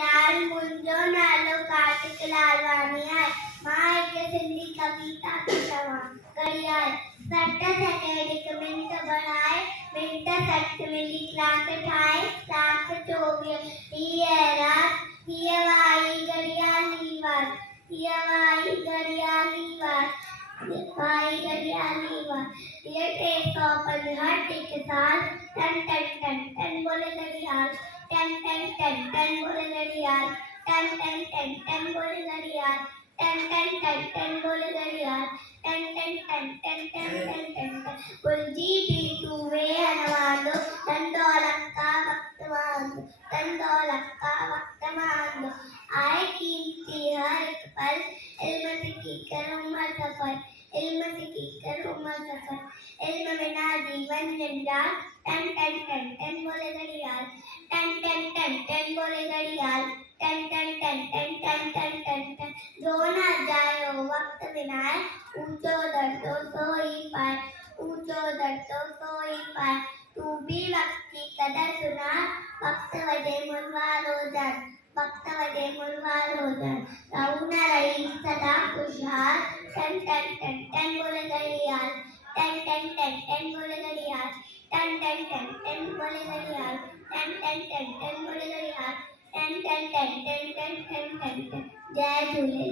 लाल मुंजो नालो कार्तिक लालवानी है। मां के सिंधी कविता की सवाल घड़ियाल सट सेकंड मिनट बढ़ाए मिनट सट मिली क्लाक ठाए क्लाक 24 ये रात ये वाई घड़ियाली बात ये वाई घड़ियाली बात वाई घड़ियाली बात ये 365 एक साल टन टन टन टन बोले घड़ियाल टन टन टन टन बोले घड़ियाल टन टन टन टन बोले घड़ियाल टन टन टन टन बोले घड़ियाल टन टन टन टन टन टन टन टन कुंजी भी तूवे हनवादो दंडोलक का वक्त मांदो दंडोलक का वक्त मांदो आए कीमती हर एक पल इल्म से कर उम्र सफर इल्म से कर उम्र सफर इल्म बिना जीवन झंडा टन टन टन टन बोले घड़ियाल टन टन टन टन बोले घड़ियाल टन टन टन टन टन टन टन टन जो ना जाए वो वक्त बिना ऊंचो दर तो सो ही पाए ऊंचो दर तो सो ही पाए तू भी वक्त की कदर सुना वक्त वजह मुनवार हो जाए वक्त वजह मुनवार हो जाए रहू ना रही सदा खुशहाल टन टन टन टन बोले घड़ियाल टन टन टन टन बोले घड़ियाल टन टन टन टन बोले घड़ियाल टन टन टन टन बोले घड़ियाल टन टन टन टन टन टन टन जय झूले।